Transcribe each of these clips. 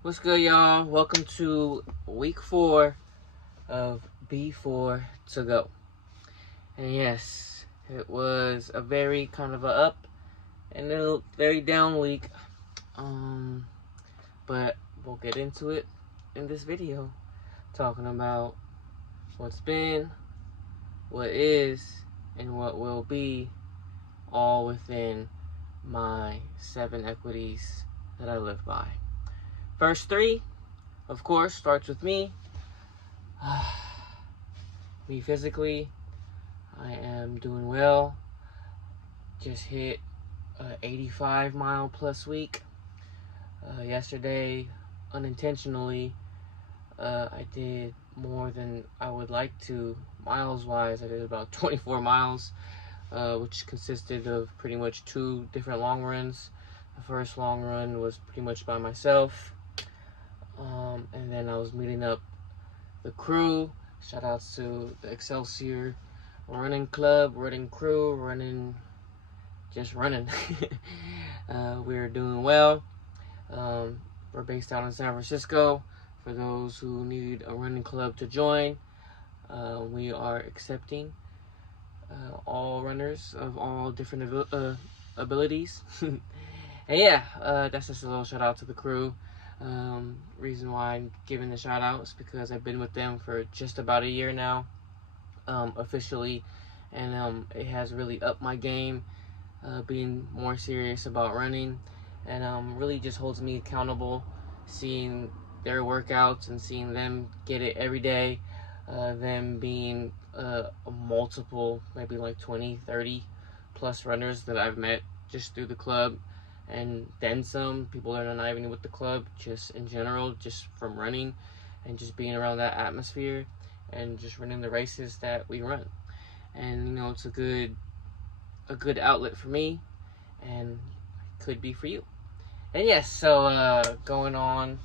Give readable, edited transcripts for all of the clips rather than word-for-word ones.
What's good, y'all? Welcome to week 4 of B4 to go. And yes, it was a very kind of a up and a very down week. But we'll get into it in this video, talking about what's been, what is, and what will be, all within my 7 equities that I live by. First 3, of course, starts with me. Me physically, I am doing well. Just hit a 85 mile plus week. Yesterday, unintentionally, I did more than I would like to miles wise. I did about 24 miles, which consisted of pretty much 2 different long runs. The first long run was pretty much by myself. And then I was meeting up the crew. Shout outs to the Excelsior running club, running crew, running. We're doing well. We're based out in San Francisco. For those who need a running club to join, we are accepting all runners of all different abilities. And yeah, that's just a little shout out to the crew. Reason why I'm giving the shout out is because I've been with them for just about a year now, officially, and it has really upped my game, being more serious about running, and really just holds me accountable, seeing their workouts and seeing them get it every day, them being multiple, maybe like 20, 30 plus runners that I've met just through the club, and then some people that are not even with the club, just in general, just from running and just being around that atmosphere and just running the races that we run. And it's a good outlet for me, and could be for you. And yes, so going on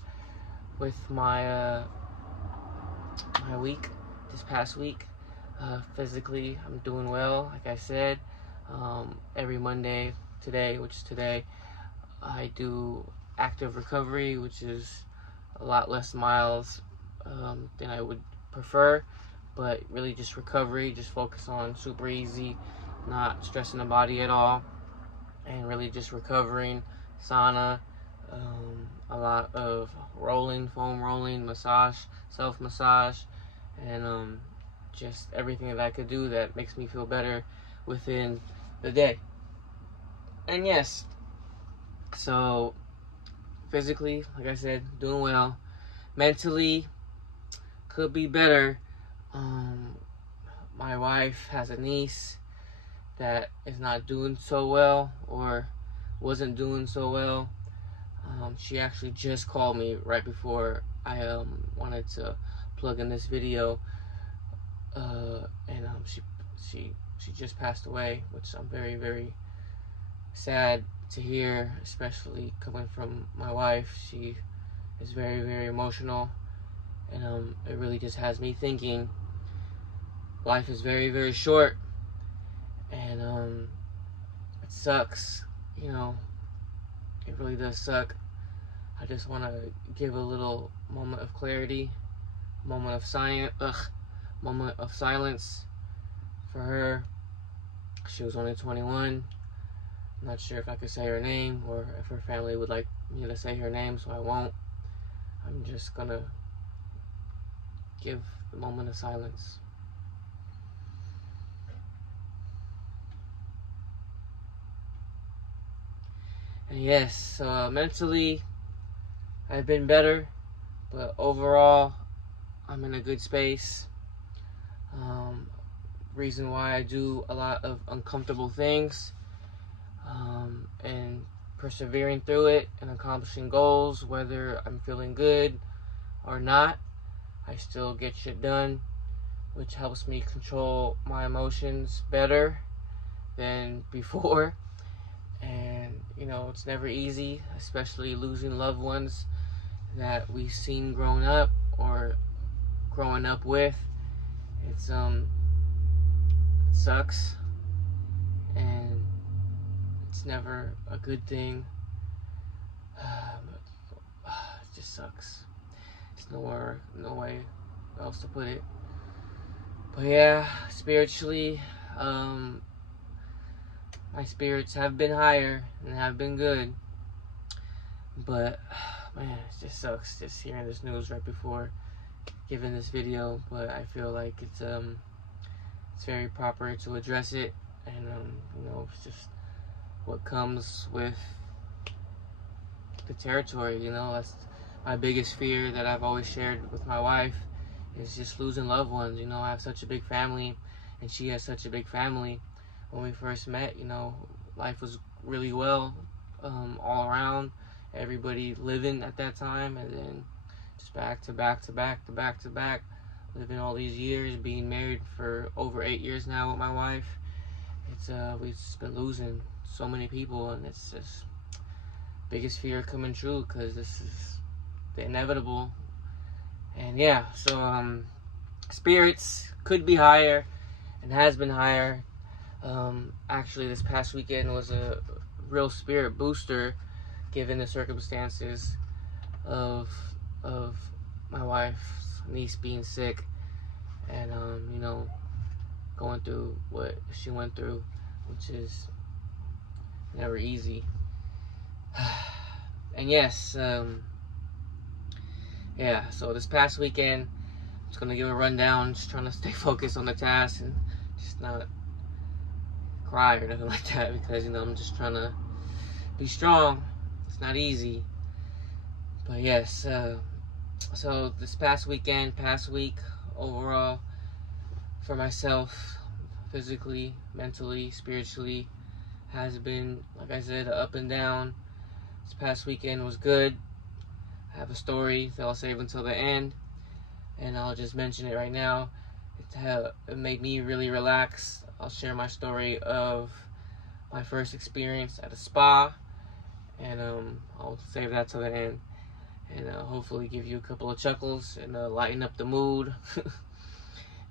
with my my week, this past week, physically I'm doing well. Like I said, every Monday, which is today, I do active recovery, which is a lot less miles than I would prefer, but really just recovery, just focus on super easy, not stressing the body at all, and really just recovering, sauna, a lot of rolling, foam rolling, massage, self-massage, and just everything that I could do that makes me feel better within the day. And yes, so physically, like I said, doing well. Mentally, could be better. My wife has a niece that is not doing so well, or wasn't doing so well. She actually just called me right before I wanted to plug in this video, and she just passed away, which I'm very, very sad to hear, especially coming from my wife. She is very, very emotional, and it really just has me thinking life is very, very short, and it sucks, it really does suck. I just want to give a little moment of clarity, moment of silence for her. She was only 21. I'm not sure if I could say her name or if her family would like me to say her name, so I won't. I'm just gonna give the moment of silence. And yes, mentally, I've been better, but overall, I'm in a good space. Reason why I do a lot of uncomfortable things, and persevering through it and accomplishing goals, whether I'm feeling good or not, I still get shit done, which helps me control my emotions better than before. And it's never easy, especially losing loved ones that we've seen growing up or growing up with. It sucks, and it's never a good thing. just sucks. It's no way else to put it. But yeah, spiritually, my spirits have been higher and have been good. But man, it just sucks just hearing this news right before giving this video. But I feel like it's very proper to address it, and it's just what comes with the territory. That's my biggest fear that I've always shared with my wife, is just losing loved ones. I have such a big family, and she has such a big family. When we first met, life was really well all around. Everybody living at that time, and then just back to back to back to back to back, living all these years, being married for over 8 years now with my wife. We've just been losing so many people, and it's just biggest fear coming true, because this is the inevitable. And yeah, so spirits could be higher and has been higher. Actually, this past weekend was a real spirit booster, given the circumstances of my wife's niece being sick, and going through what she went through, which is never easy. And yes, yeah, so this past weekend, I'm just gonna give a rundown, just trying to stay focused on the task and just not cry or nothing like that, because I'm just trying to be strong. It's not easy. But yes, so this past week overall, for myself, physically, mentally, spiritually, has been, like I said, up and down. This past weekend was good. I have a story that I'll save until the end, and I'll just mention it right now. It made me really relax. I'll share my story of my first experience at a spa, and I'll save that till the end, and hopefully give you a couple of chuckles and lighten up the mood.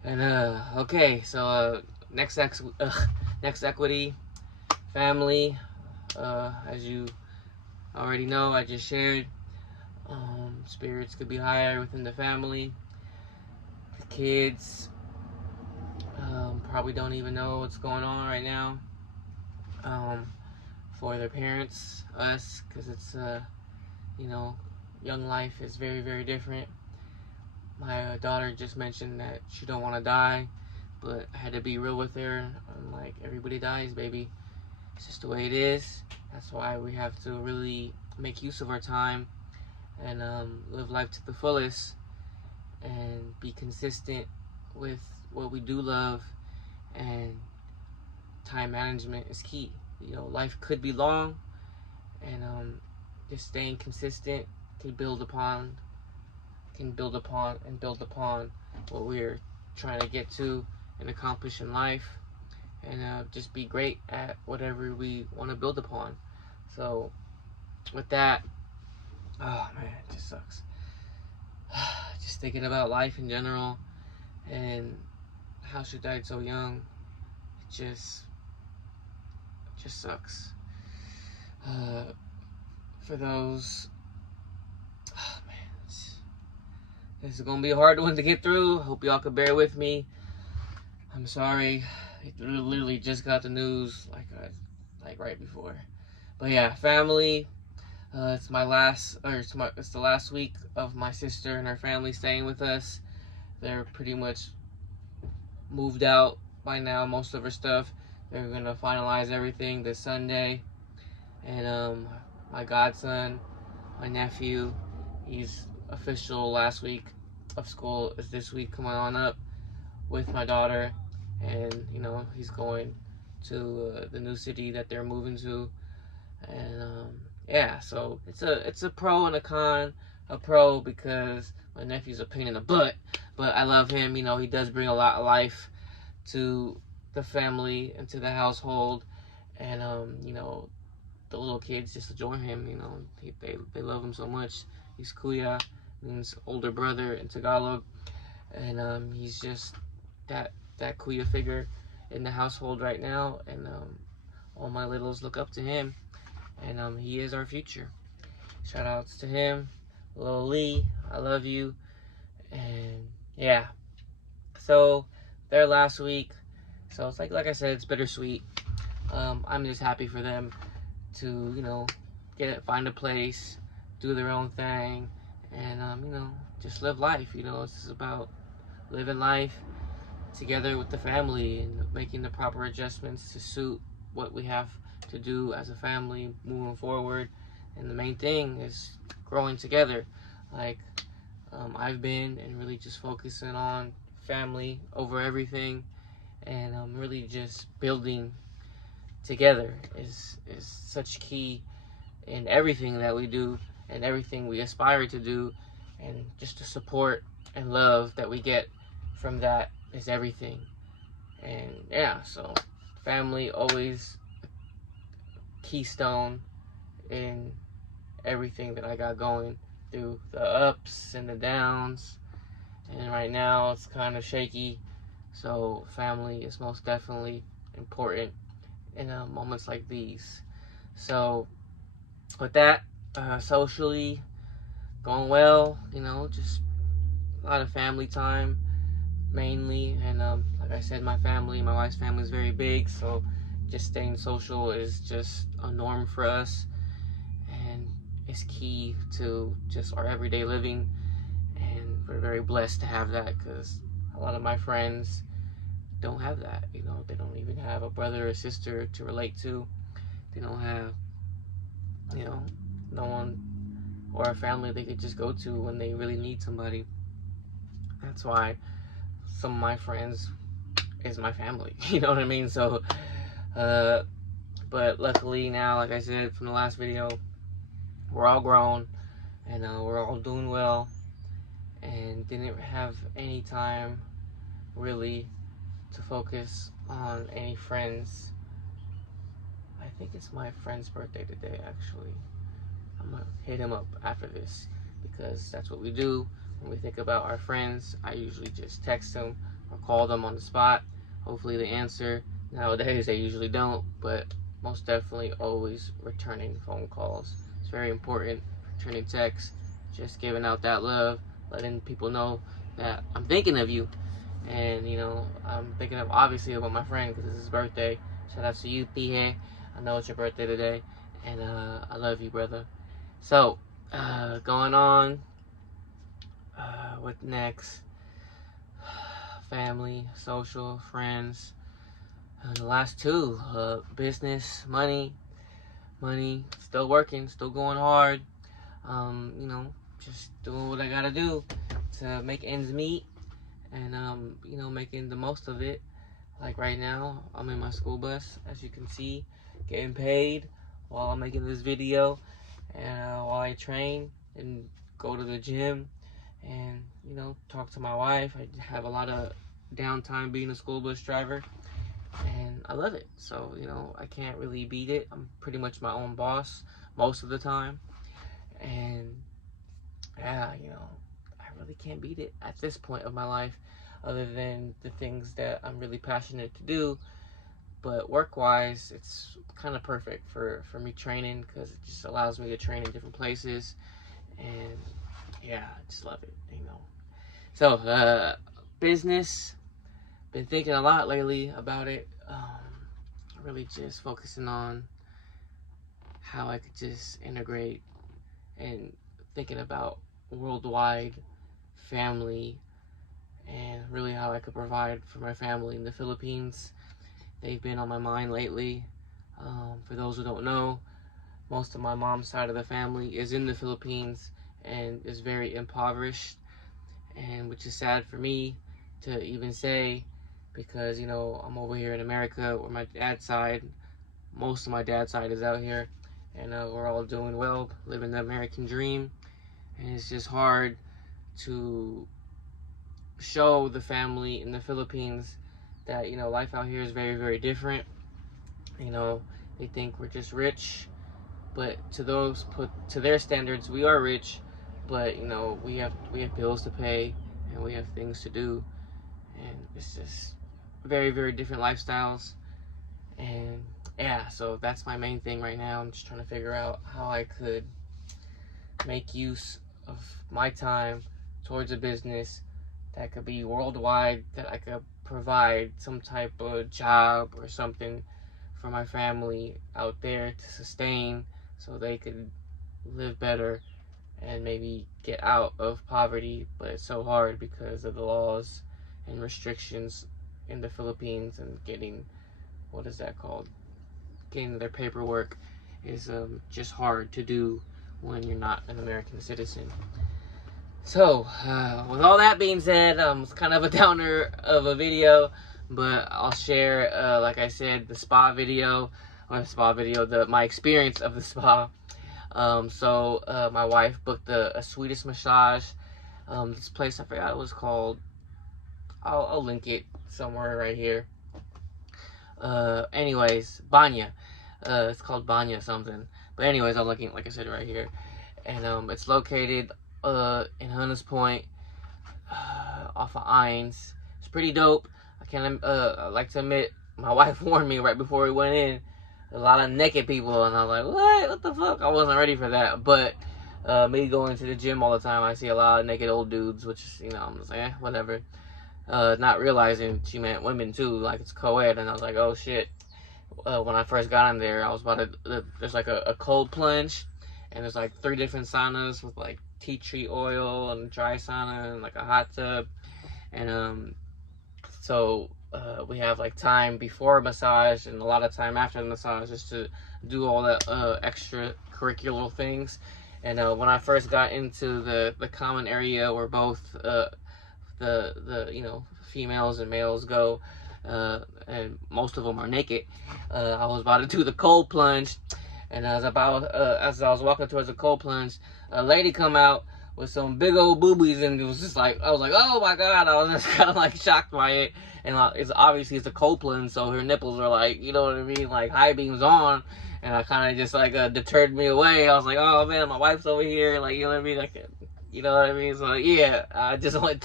And okay, so next equity, family. As you already know, I just shared. Spirits could be higher within the family. The kids probably don't even know what's going on right now for their parents, us, because it's young life is very, very different. My daughter just mentioned that she don't want to die, but I had to be real with her. I'm like, everybody dies, baby. It's just the way it is. That's why we have to really make use of our time and live life to the fullest and be consistent with what we do love. And time management is key. Life could be long, and just staying consistent can build upon what we're trying to get to and accomplish in life, and just be great at whatever we want to build upon. So with that, oh man, it just sucks. Just thinking about life in general and how she died so young, it just sucks. For those, oh man, this is gonna be a hard one to get through. Hope y'all could bear with me. I'm sorry. I literally just got the news like right before. But yeah, family. It's the last week of my sister and her family staying with us. They're pretty much moved out by now, most of her stuff. They're gonna finalize everything this Sunday. And my godson, my nephew, he's official last week of school is this week coming on up with my daughter, and he's going to the new city that they're moving to. And yeah, so it's a pro and a con. A pro because my nephew's a pain in the butt, but I love him. He does bring a lot of life to the family and to the household, and the little kids just adore him. They love him so much. He's Kuya, means older brother in Tagalog, and he's just that Kuya figure in the household right now, and all my littles look up to him, and he is our future. Shout outs to him, little Lee, I love you. And yeah, so their last week, so it's like I said, it's bittersweet. I'm just happy for them to, find a place, do their own thing, and just live life. It's just about living life together with the family and making the proper adjustments to suit what we have to do as a family moving forward. And the main thing is growing together. Like I've been, and really just focusing on family over everything, and really just building together is such key in everything that we do and everything we aspire to do, and just the support and love that we get from that is everything. And yeah, so family always keystone in everything that I got going through the ups and the downs. And right now it's kind of shaky, so family is most definitely important in moments like these. So with that, socially going well, just a lot of family time mainly. And like I said, my wife's family is very big, so just staying social is just a norm for us, and it's key to just our everyday living. And we're very blessed to have that, because a lot of my friends don't have that. They don't even have a brother or sister to relate to. They don't have, no one or a family they could just go to when they really need somebody. That's why some of my friends is my family. You know what I mean? So, but luckily now, like I said from the last video, we're all grown, and we're all doing well, and didn't have any time really to focus on any friends. I think it's my friend's birthday today, actually. I'm gonna hit him up after this, because that's what we do when we think about our friends. I usually just text them or call them on the spot. Hopefully they answer. Nowadays they usually don't, but most definitely always returning phone calls. It's very important. Returning texts, just giving out that love, letting people know that I'm thinking of you. And I'm thinking of, obviously, about my friend, because it's his birthday. Shout out to you, P. I know it's your birthday today, and I love you, brother. So, going on, what next? Family, social, friends. The last two, business, money, still working, still going hard. Just doing what I gotta do to make ends meet, and making the most of it. Like right now, I'm in my school bus, as you can see, getting paid while I'm making this video, and while I train and go to the gym, and talk to my wife. I have a lot of downtime being a school bus driver, and I love it. So I can't really beat it. I'm pretty much my own boss most of the time, and yeah, I really can't beat it at this point of my life, other than the things that I'm really passionate to do. But work-wise, it's kind of perfect for me training, because it just allows me to train in different places. And yeah, I just love it, So, business, been thinking a lot lately about it. Really just focusing on how I could just integrate, and thinking about worldwide family, and really how I could provide for my family in the Philippines. They've been on my mind lately. For those who don't know, most of my mom's side of the family is in the Philippines and is very impoverished, and which is sad for me to even say, because I'm over here in America, where my dad's side, most of my dad's side is out here, and we're all doing well, living the American dream. And it's just hard to show the family in the Philippines that life out here is very, very different. They think we're just rich, but to their standards, we are rich, but we have bills to pay, and we have things to do, and it's just very, very different lifestyles. And yeah, so that's my main thing right now. I'm just trying to figure out how I could make use of my time towards a business that could be worldwide, that I could provide some type of job or something for my family out there to sustain so they could live better and maybe get out of poverty. But it's so hard because of the laws and restrictions in the Philippines, and getting, what is that called? Getting their paperwork is just hard to do when you're not an American citizen. So, with all that being said, it's kind of a downer of a video, but I'll share, like I said, the spa video, my experience of the spa. My wife booked a Swedish massage. This place, I forgot what it was called. I'll link it somewhere right here. Anyways, Banya. It's called Banya something. But anyways, I'm looking, like I said, right here. And it's located in Hunters Point, off of Ines. It's pretty dope. I like to admit, my wife warned me right before we went in. A lot of naked people, and I was like, what the fuck? I wasn't ready for that. But me going to the gym all the time, I see a lot of naked old dudes, which is, I'm just like, whatever. Not realizing she meant women too, like it's co-ed, and I was like, oh shit. When I first got in there, I was there's like a cold plunge, and there's like 3 different saunas with like tea tree oil and dry sauna and like a hot tub. And we have like time before a massage and a lot of time after the massage just to do all the extracurricular things. And when I first got into the common area where both the females and males go, and most of them are naked, I was about to do the cold plunge, and as I was walking towards the cold plunge, a lady come out with some big old boobies, and it was just like, I was like, oh my god. I was just kind of like shocked by it. And it's a cold plunge, so her nipples are like, you know what I mean, like high beams on. And I kind of just like deterred me away. I was like, oh man, my wife's over here, like, you know what I mean, like, you know what I mean. So yeah, I just went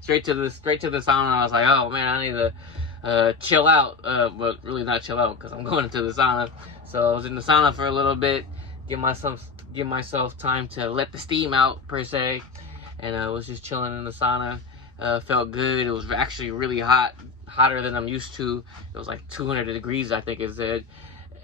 straight to the sauna. I was like, oh man, I need to chill out, but really not chill out because I'm going into the sauna. So I was in the sauna for a little bit, give myself time to let the steam out per se, and I was just chilling in the sauna. Felt good. It was actually really hot, hotter than I'm used to. It was like 200 degrees, I think it said.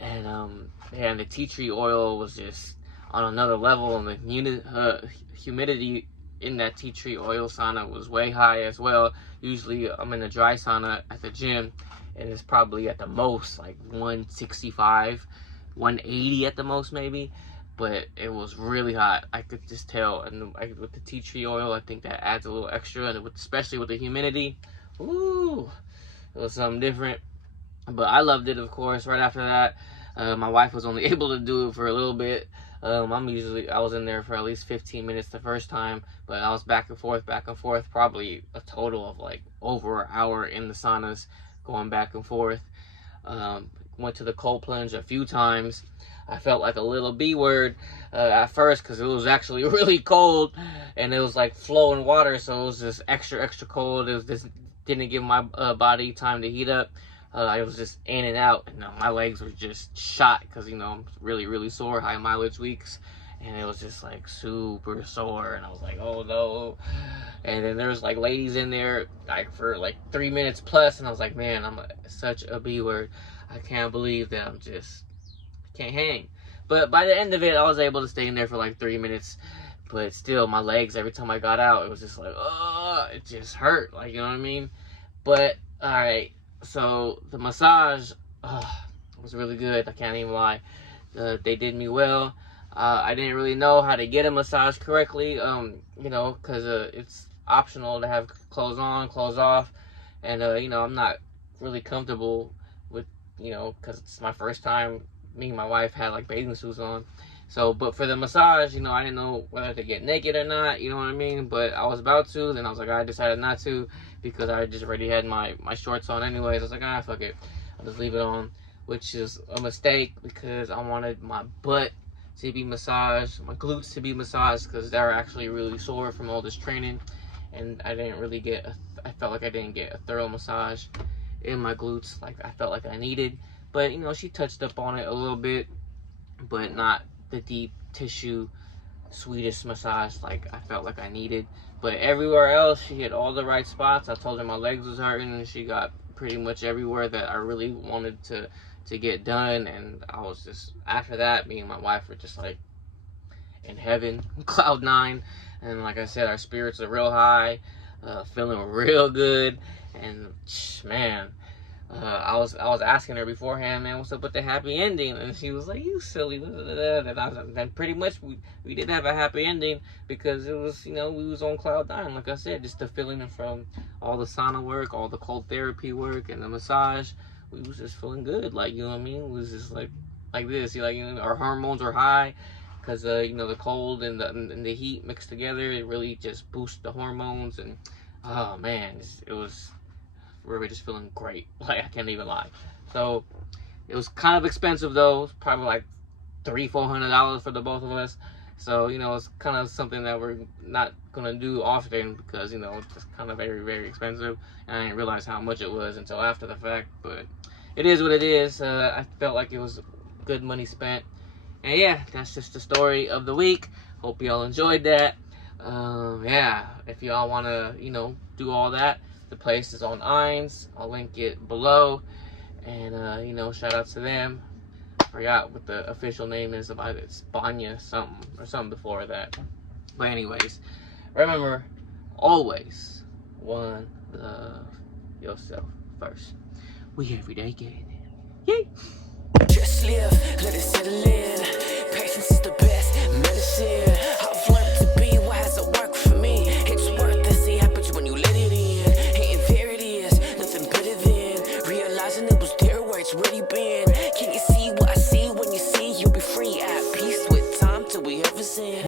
And the tea tree oil was just on another level, and the humidity in that tea tree oil sauna was way high as well. Usually I'm in the dry sauna at the gym, and it's probably at the most like 165, 180 at the most maybe. But it was really hot. I could just tell. And with the tea tree oil, I think that adds a little extra, and especially with the humidity, ooh, it was something different. But I loved it, of course. Right after that, my wife was only able to do it for a little bit. I was in there for at least 15 minutes the first time, but I was back and forth, probably a total of like over an hour in the saunas, going back and forth. Went to the cold plunge a few times. I felt like a little B-word at first because it was actually really cold, and it was like flowing water, so it was just extra cold. It was just didn't give my body time to heat up. I was just in and out, and my legs were just shot because I'm really sore, high mileage weeks, and it was just like super sore, and I was like, oh no. And then there was like ladies in there like for like 3 minutes plus, and I was like, man, I'm such a B-word. I can't believe that can't hang. But by the end of it, I was able to stay in there for like 3 minutes. But still, my legs, every time I got out, it was just like, oh, it just hurt. Like, you know what I mean? But, alright. So, the massage was really good. I can't even lie. They did me well. I didn't really know how to get a massage correctly. Because it's optional to have clothes on, clothes off. And, I'm not really comfortable with, because it's my first time. Me and my wife had like bathing suits on. So, but for the massage, I didn't know whether to get naked or not, you know what I mean? But I was about to, then I was like, I decided not to, because I just already had my shorts on anyways. I was like, fuck it, I'll just leave it on, which is a mistake, because I wanted my butt to be massaged, my glutes to be massaged, because they're actually really sore from all this training, and I felt like I didn't get a thorough massage in my glutes like I felt like I needed. But she touched up on it a little bit, but not the deep tissue Swedish massage like I felt like I needed. But everywhere else, she hit all the right spots. I told her my legs was hurting, and she got pretty much everywhere that I really wanted to get done. And I was just, after that, me and my wife were just like in heaven, cloud nine. And like I said, our spirits are real high, feeling real good. And man, I was asking her beforehand, man, what's up with the happy ending? And she was like, you silly. And then pretty much we did have a happy ending because it was, you know, we was on cloud nine. Like I said, just the feeling from all the sauna work, all the cold therapy work, and the massage. We was just feeling good. Like, you know what I mean? It was just like this. You know, our hormones are high because, you know, the cold and the heat mixed together. It really just boosts the hormones. And, oh, man, it was... we were just feeling great. Like, I can't even lie. So it was kind of expensive though. It's probably like $300-400 for the both of us. So, you know, it's kind of something that we're not gonna do often because, you know, it's kind of very, very expensive. And I didn't realize how much it was until after the fact. But it is what it is. I felt like it was good money spent. And yeah, that's just the story of the week. Hope y'all enjoyed that. Yeah, if y'all wanna, you know, do all that, the place is on Eins. I'll link it below. And, you know, shout out to them. I forgot what the official name is. About it. Spania something or something before that. But anyways, remember, always one love yourself first. We everyday getting it. Yay! Just live, let it settle in. Patience is the best medicine.